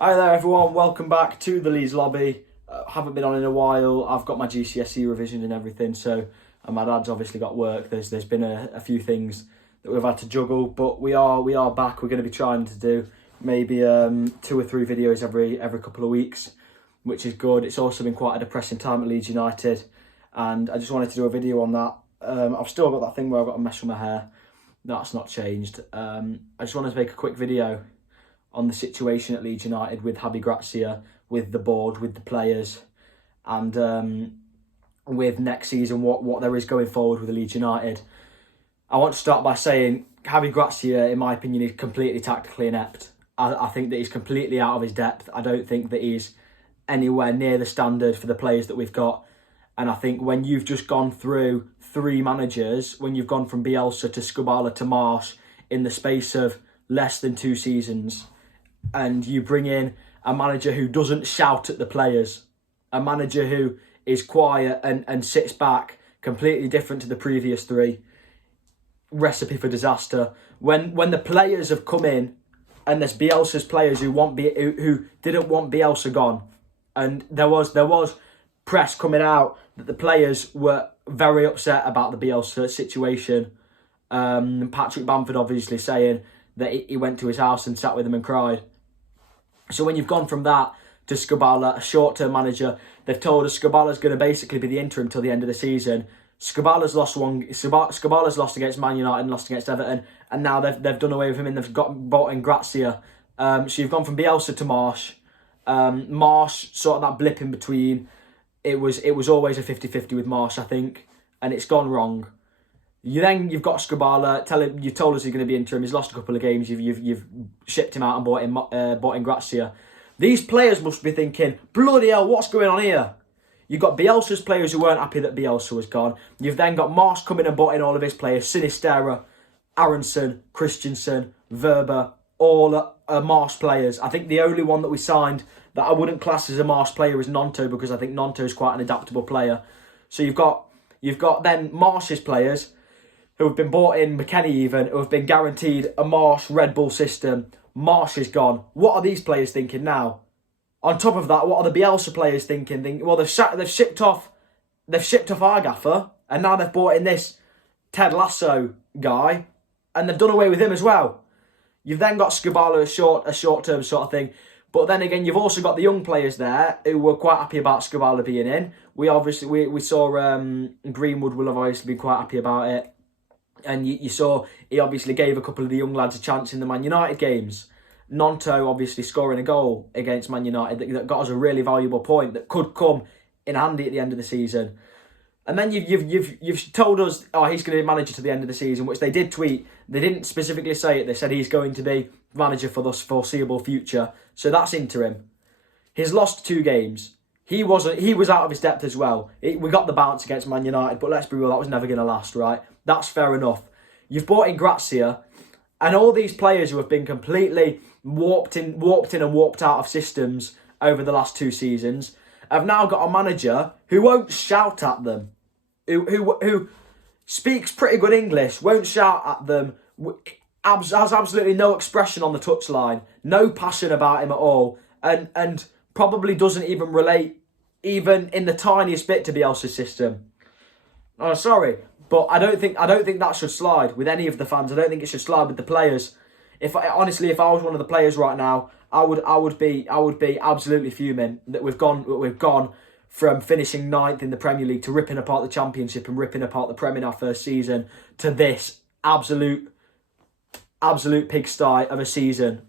Hi there everyone, welcome back to the Leeds lobby. Haven't been on in a while. I've got my GCSE revision and everything, and my dad's obviously got work. There's been a few things that we've had to juggle, but we are back. We're going to be trying to do maybe 2 or 3 videos every couple of weeks, which is good. It's also been quite a depressing time at Leeds United, and I just wanted to do a video on that. I've still got that thing where I've got a mess with my hair. That's not changed. I just wanted to make a quick video on the situation at Leeds United with Gracia, with the board, with the players, and with next season, what there is going forward with Leeds United. I want to start by saying Gracia, in my opinion, is completely tactically inept. I think that he's completely out of his depth. I don't think that he's anywhere near the standard for the players that we've got. And I think when you've just gone through 3 managers, when you've gone from Bielsa to Skubala to Marsh in the space of less than 2 seasons, and you bring in a manager who doesn't shout at the players, a manager who is quiet and sits back, completely different to the previous 3, recipe for disaster. When the players have come in, and there's Bielsa's players who didn't want Bielsa gone, and there was press coming out that the players were very upset about the Bielsa situation. Patrick Bamford obviously saying that he went to his house and sat with him and cried. So when you've gone from that to Skubala, a short-term manager, they've told us Skubala's going to basically be the interim till the end of the season. Skubala's lost against Man United and lost against Everton, and now they've done away with him and they've bought in Gracia. So you've gone from Bielsa to Marsh. Marsh, sort of that blip in between. It was always a 50-50 with Marsh, I think, and it's gone wrong. You've got Skubala. You told us he's going to be interim. He's lost a couple of games. You've shipped him out and bought in Gracia. These players must be thinking, bloody hell, what's going on here? You've got Bielsa's players who weren't happy that Bielsa was gone. You've then got Marsh coming and bought in all of his players. Sinistera, Aronson, Christensen, Verba, all are Marsh players. I think the only one that we signed that I wouldn't class as a Marsh player is Nonto, because I think Nonto is quite an adaptable player. So you've got then Marsh's players who have been bought in, McKennie even, who have been guaranteed a Marsh Red Bull system. Marsh is gone. What are these players thinking now? On top of that, what are the Bielsa players thinking? Well, they've shipped off our gaffer, and now they've bought in this Ted Lasso guy, and they've done away with him as well. You've then got Skubala, a short-term sort of thing. But then again, you've also got the young players there who were quite happy about Skubala being in. We saw Greenwood will have obviously been quite happy about it. And you saw he obviously gave a couple of the young lads a chance in the Man United games. Nonto obviously scoring a goal against Man United that got us a really valuable point that could come in handy at the end of the season. And then you've told us, he's going to be manager to the end of the season, which they did tweet. They didn't specifically say it. They said he's going to be manager for the foreseeable future. So that's interim. He's lost 2 games. He was out of his depth as well. We got the bounce against Man United, but let's be real, that was never going to last, right? That's fair enough. You've bought in Gracia, and all these players who have been completely warped in and warped out of systems over the last 2 seasons have now got a manager who won't shout at them, who speaks pretty good English, won't shout at them, has absolutely no expression on the touchline, no passion about him at all, and probably doesn't even relate even in the tiniest bit to Bielsa's system. Oh, sorry, but I don't think that should slide with any of the fans. I don't think it should slide with the players. If I was one of the players right now, I would be absolutely fuming that we've gone from finishing 9th in the Premier League to ripping apart the Championship and ripping apart the Prem in our first season to this absolute pigsty of a season.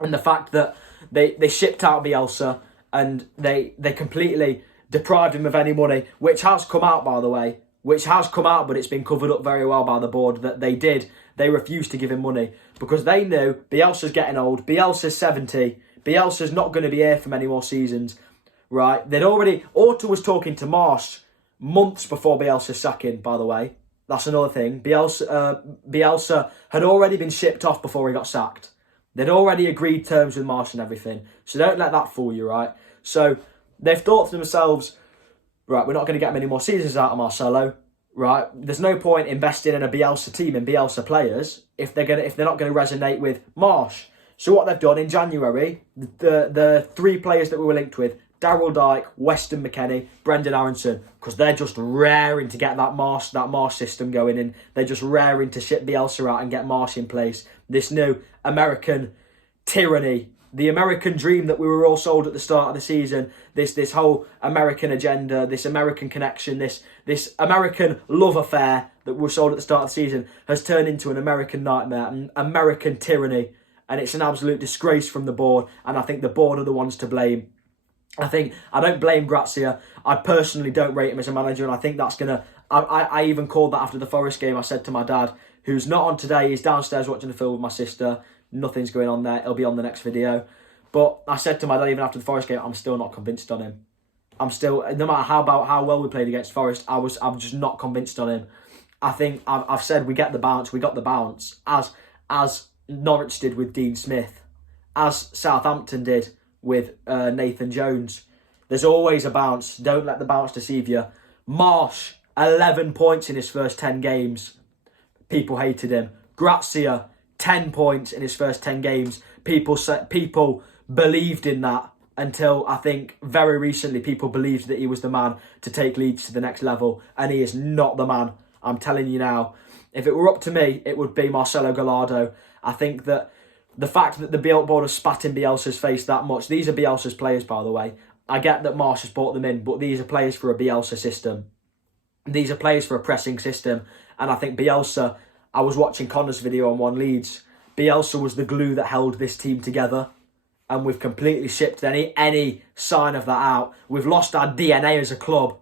And the fact that they shipped out Bielsa and they completely deprived him of any money, which has come out, by the way, but it's been covered up very well by the board that they refused to give him money because they knew Bielsa's getting old, Bielsa's 70, Bielsa's not going to be here for many more seasons, right? Orta was talking to Marsh months before Bielsa's sacking, by the way. That's another thing. Bielsa had already been shipped off before he got sacked. They'd already agreed terms with Marsh and everything. So don't let that fool you, right? So they've thought to themselves, right, we're not going to get many more seasons out of Marcelo, right? There's no point investing in a Bielsa team and Bielsa players if they're not going to resonate with Marsh. So what they've done in January, the three players that we were linked with, Daryl Dike, Weston McKennie, Brendan Aronson, because they're just raring to get that Marsh system going, and they're just raring to ship Bielsa out and get Marsh in place. This new American tyranny, the American dream that we were all sold at the start of the season, this whole American agenda, this American connection, this American love affair that we were sold at the start of the season has turned into an American nightmare, an American tyranny, and it's an absolute disgrace from the board, and I think the board are the ones to blame. I don't blame Gracia. I personally don't rate him as a manager, and I think that's going to... I even called that after the Forest game. I said to my dad, who's not on today, he's downstairs watching the film with my sister. Nothing's going on there. He'll be on the next video. But I said to my dad, even after the Forest game, I'm still not convinced on him. I'm still... No matter how well we played against Forest, I'm just not convinced on him. I think I've said we get the bounce. We got the bounce. As Norwich did with Dean Smith. As Southampton did with Nathan Jones. There's always a bounce. Don't let the bounce deceive you. Marsh, 11 points in his first 10 games. People hated him. Gracia, 10 points in his first 10 games. People believed in that until I think very recently people believed that he was the man to take Leeds to the next level, and he is not the man. I'm telling you now. If it were up to me, it would be Marcelo Gallardo. I think that the fact that the board has spat in Bielsa's face that much, these are Bielsa's players, by the way. I get that Marsh has brought them in, but these are players for a Bielsa system. These are players for a pressing system. And I think Bielsa, I was watching Connor's video on One Leeds. Bielsa was the glue that held this team together. And we've completely shipped any sign of that out. We've lost our DNA as a club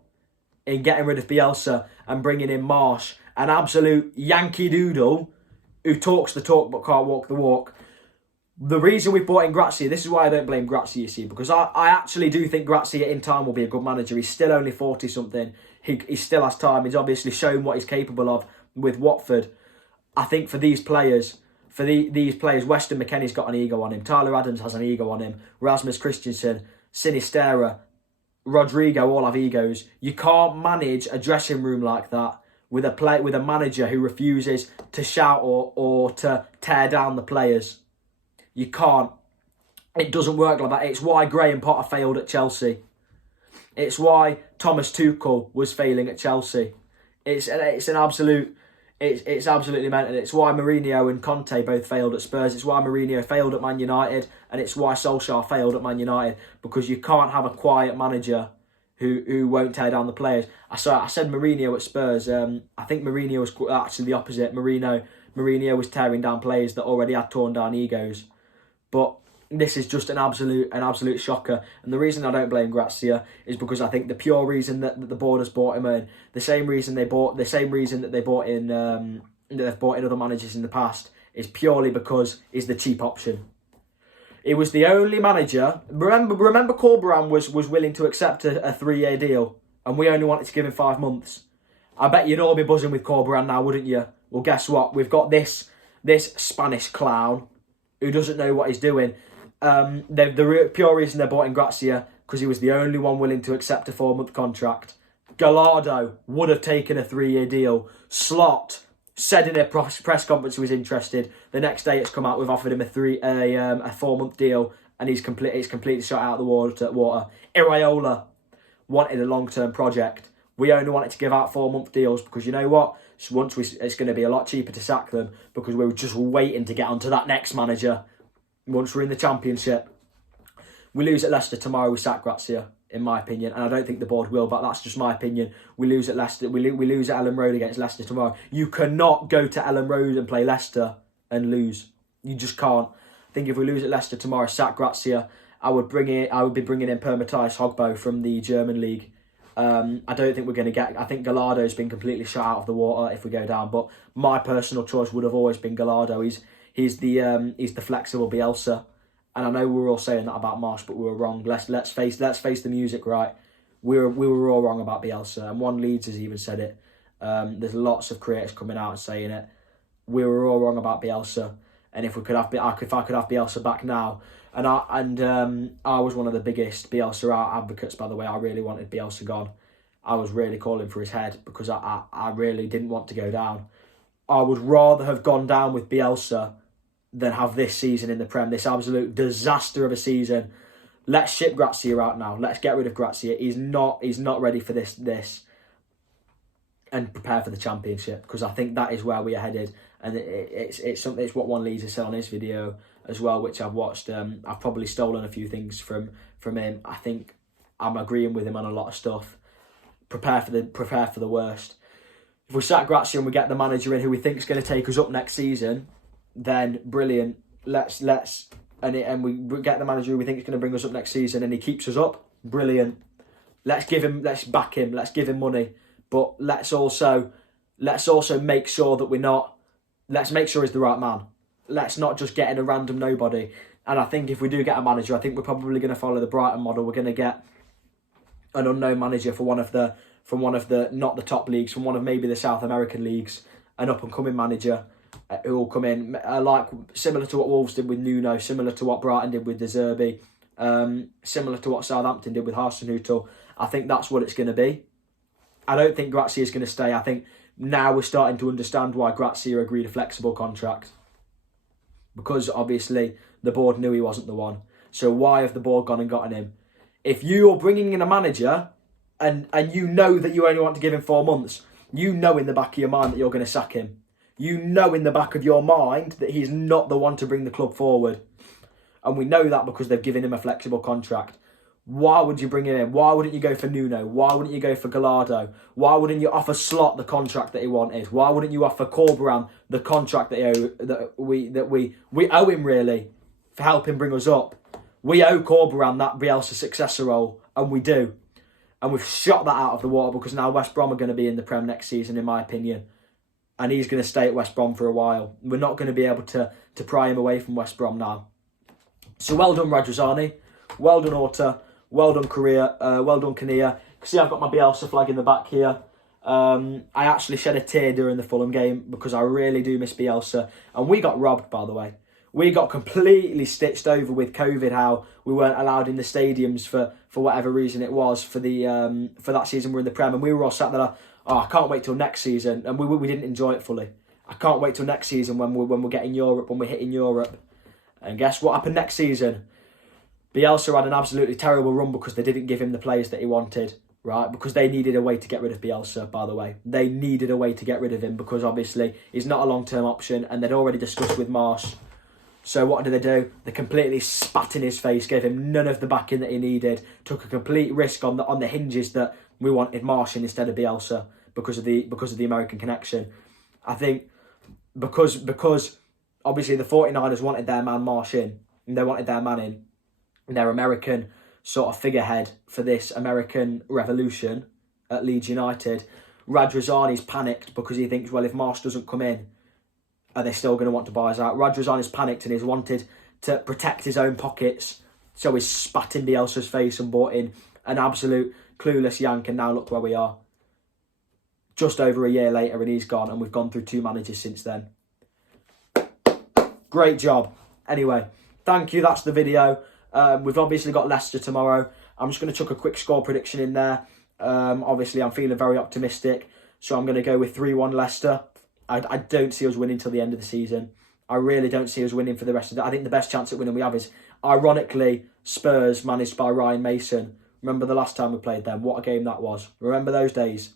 in getting rid of Bielsa and bringing in Marsh, an absolute Yankee Doodle who talks the talk but can't walk the walk. The reason we brought in Gracia, this is why I don't blame Gracia, you see, because I actually do think Gracia in time will be a good manager. He's still only 40-something. He still has time. He's obviously shown what he's capable of with Watford. I think for these players, Weston McKennie's got an ego on him. Tyler Adams has an ego on him. Rasmus Christensen, Sinistera, Rodrigo all have egos. You can't manage a dressing room like that with a manager who refuses to shout or to tear down the players. You can't. It doesn't work like that. It's why Graham Potter failed at Chelsea. It's why Thomas Tuchel was failing at Chelsea. It's absolutely mental. It's why Mourinho and Conte both failed at Spurs. It's why Mourinho failed at Man United, and it's why Solskjaer failed at Man United, because you can't have a quiet manager who won't tear down the players. I said Mourinho at Spurs. I think Mourinho was actually the opposite. Mourinho was tearing down players that already had torn down egos. But this is just an absolute shocker. And the reason I don't blame Gracia is because I think the pure reason that the board has bought him in, the same reason that they've bought in other managers in the past, is purely because he's the cheap option. He was the only manager. Remember Corberan was willing to accept a 3-year deal, and we only wanted to give him 5 months. I bet you'd all be buzzing with Corberan now, wouldn't you? Well, guess what? We've got this Spanish clown who doesn't know what he's doing. The pure reason they bought in Gracia, because he was the only one willing to accept a 4-month contract. Gallardo would have taken a 3-year deal. Slot said in a press conference he was interested. The next day it's come out, we've offered him a 4-month deal, and it's completely shot out of the water. Iraola wanted a long-term project. We only wanted to give out 4-month deals because you know what? It's going to be a lot cheaper to sack them because we were just waiting to get onto that next manager. Once we're in the Championship, we lose at Leicester tomorrow, we sack Gracia, in my opinion, and I don't think the board will, but that's just my opinion. We lose at Leicester, we lose at Ellen Road against Leicester tomorrow. You cannot go to Ellen Road and play Leicester and lose. You just can't. I think if we lose at Leicester tomorrow, sack Gracia, I would be bringing in Per Matthijs Hogbo from the German league. I don't think we're going to get... I think Gallardo's been completely shot out of the water if we go down, but my personal choice would have always been Gallardo. He's the flexible Bielsa, and I know we were all saying that about Marsh, but we were wrong. Let's face the music, right? We were all wrong about Bielsa, and One Leeds has even said it. There's lots of creators coming out and saying it. We were all wrong about Bielsa, and if I could have Bielsa back now, and I was one of the biggest Bielsa out advocates, by the way. I really wanted Bielsa gone. I was really calling for his head because I really didn't want to go down. I would rather have gone down with Bielsa than have this season in the Prem, this absolute disaster of a season. Let's ship Gracia out now. Let's get rid of Gracia. He's not ready for this, and prepare for the Championship, because I think that is where we are headed. And it's something. It's what one Leeds has said on his video as well, which I've watched. I've probably stolen a few things from him. I think I'm agreeing with him on a lot of stuff. Prepare for the worst. If we sack Gracia and we get the manager in who we think is going to take us up next season, then brilliant. And we get the manager who we think is going to bring us up next season, and he keeps us up. Brilliant. Let's back him. Let's give him money. But let's also make sure that we're not. Let's make sure he's the right man. Let's not just get in a random nobody. And I think if we do get a manager, I think we're probably going to follow the Brighton model. We're going to get an unknown manager from one of the not the top leagues, from one of maybe the South American leagues, an up and coming manager who will come in like similar to what Wolves did with Nuno, similar to what Brighton did with De Zerbi, similar to what Southampton did with Hasenhüttl. I think that's what it's going to be. I don't think Gracia is going to stay. I think now we're starting to understand why Gracia agreed a flexible contract, because obviously the board knew he wasn't the one. So why have the board gone and gotten him? If you're bringing in a manager and you know that you only want to give him 4 months, you know in the back of your mind that you're going to sack him. You know in the back of your mind that he's not the one to bring the club forward. And we know that because they've given him a flexible contract. Why would you bring him in? Why wouldn't you go for Nuno? Why wouldn't you go for Gallardo? Why wouldn't you offer Slot the contract that he wanted? Why wouldn't you offer Corberan the contract that we owe him, really, for helping bring us up? We owe Corberan that Bielsa successor role, and we do. And we've shot that out of the water because now West Brom are going to be in the Prem next season, in my opinion. And he's going to stay at West Brom for a while. We're not going to be able to pry him away from West Brom now. So well done, Radrizzani. Well done, Orta. Well done, Korea. Well done, Kania. See, I've got my Bielsa flag in the back here. I actually shed a tear during the Fulham game because I really do miss Bielsa. And we got robbed, by the way. We got completely stitched over with COVID, how we weren't allowed in the stadiums for whatever reason it was for that season we're in the Prem. And we were all sat there like, oh, I can't wait till next season. And we didn't enjoy it fully. I can't wait till next season when we're getting Europe, when we're hitting Europe. And guess what happened next season? Bielsa had an absolutely terrible run because they didn't give him the players that he wanted, right? Because they needed a way to get rid of Bielsa, by the way. They needed a way to get rid of him because obviously he's not a long-term option, and they'd already discussed with Marsh. So what did they do? They completely spat in his face, gave him none of the backing that he needed, took a complete risk on the hinges that we wanted Marsh in instead of Bielsa because of the American connection. I think because obviously the 49ers wanted their man Marsh in, and they wanted their man in, their American sort of figurehead for this American revolution at Leeds United. Radrizzani's panicked because he thinks, well, if Marsh doesn't come in, are they still going to want to buy us out? Radrizzani's panicked and he's wanted to protect his own pockets, so he's spat in Bielsa's face and bought in an absolute clueless yank, and now look where we are. Just over a year later and he's gone, and we've gone through 2 managers since then. Great job. Anyway, thank you. That's the video. We've obviously got Leicester tomorrow. I'm just going to chuck a quick score prediction in there. Obviously, I'm feeling very optimistic, so I'm going to go with 3-1 Leicester. I don't see us winning till the end of the season. I really don't see us winning for the rest of it. I think the best chance at winning we have is, ironically, Spurs managed by Ryan Mason. Remember the last time we played them? What a game that was. Remember those days?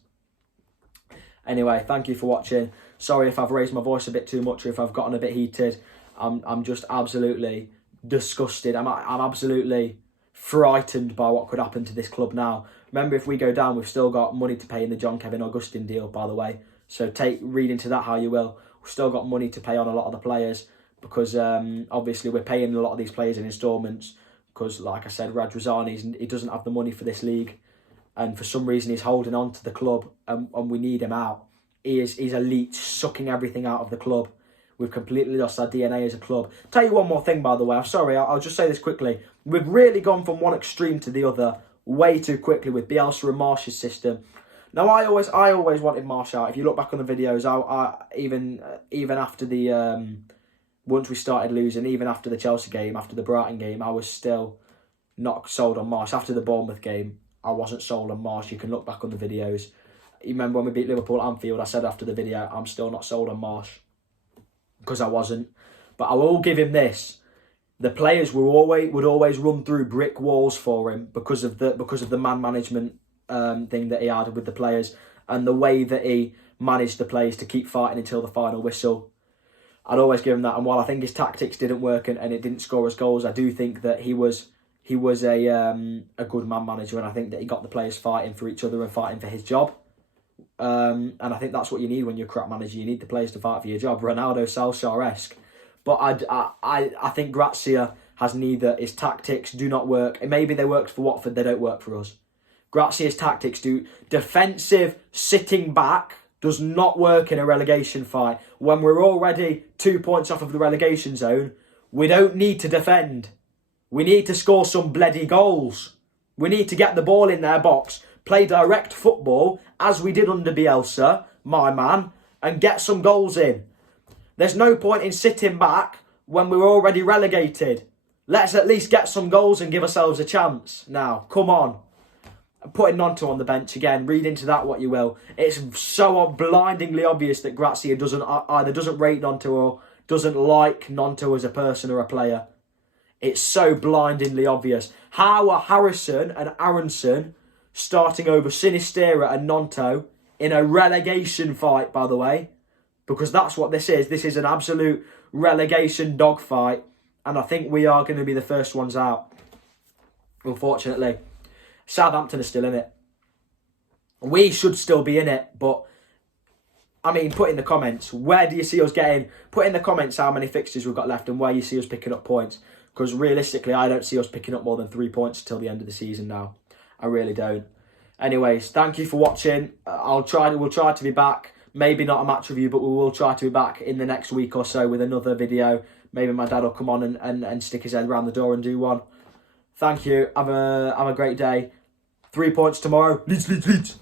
Anyway, thank you for watching. Sorry if I've raised my voice a bit too much or if I've gotten a bit heated. I'm just absolutely disgusted. I'm absolutely frightened by what could happen to this club now. Remember, if we go down, we've still got money to pay in the John Kevin Augustin deal, by the way. So read into that how you will. We've still got money to pay on a lot of the players because obviously we're paying a lot of these players in instalments because, like I said, Radrizzani, he doesn't have the money for this league, and for some reason he's holding on to the club, and we need him out. He's a leech, sucking everything out of the club. We've completely lost our DNA as a club. Tell you one more thing, by the way. I'm sorry, I'll just say this quickly. We've really gone from one extreme to the other way too quickly with Bielsa and Marsh's system. Now, I always wanted Marsh out. If you look back on the videos, even after the once we started losing, even after the Chelsea game, after the Brighton game, I was still not sold on Marsh. After the Bournemouth game, I wasn't sold on Marsh. You can look back on the videos. You remember when we beat Liverpool at Anfield? I said after the video, I'm still not sold on Marsh. Because I wasn't. But I will give him this. The players would always run through brick walls for him because of the man management thing that he had with the players and the way that he managed the players to keep fighting until the final whistle. I'd always give him that. And while I think his tactics didn't work and it didn't score us goals, I do think that he was a good man manager, and I think that he got the players fighting for each other and fighting for his job. And I think that's what you need when you're a crap manager. You need the players to fight for your job. Ronaldo, Solskjaer-esque. But I think Gracia has neither. His tactics do not work. And maybe they worked for Watford, they don't work for us. Gracia's tactics do. Defensive, sitting back, does not work in a relegation fight. When we're already 2 points off of the relegation zone, we don't need to defend. We need to score some bloody goals. We need to get the ball in their box, play direct football, as we did under Bielsa, my man, and get some goals in. There's no point in sitting back when we're already relegated. Let's at least get some goals and give ourselves a chance. Now, come on. I'm putting Nonto on the bench again. Read into that what you will. It's so blindingly obvious that Gracia either doesn't rate Nonto or doesn't like Nonto as a person or a player. It's so blindingly obvious. How are Harrison and Aronson starting over Sinistera and Nonto in a relegation fight, by the way? Because that's what this is. This is an absolute relegation dogfight. And I think we are going to be the first ones out. Unfortunately. Southampton are still in it. We should still be in it. But, I mean, put in the comments. Where do you see us getting? Put in the comments how many fixtures we've got left and where you see us picking up points. Because realistically, I don't see us picking up more than 3 points until the end of the season now. I really don't. Anyways, thank you for watching. We'll try to be back. Maybe not a match review, but we will try to be back in the next week or so with another video. Maybe my dad will come on and stick his head around the door and do one. Thank you. Have a great day. 3 points tomorrow. Leeds, Leeds, Leeds.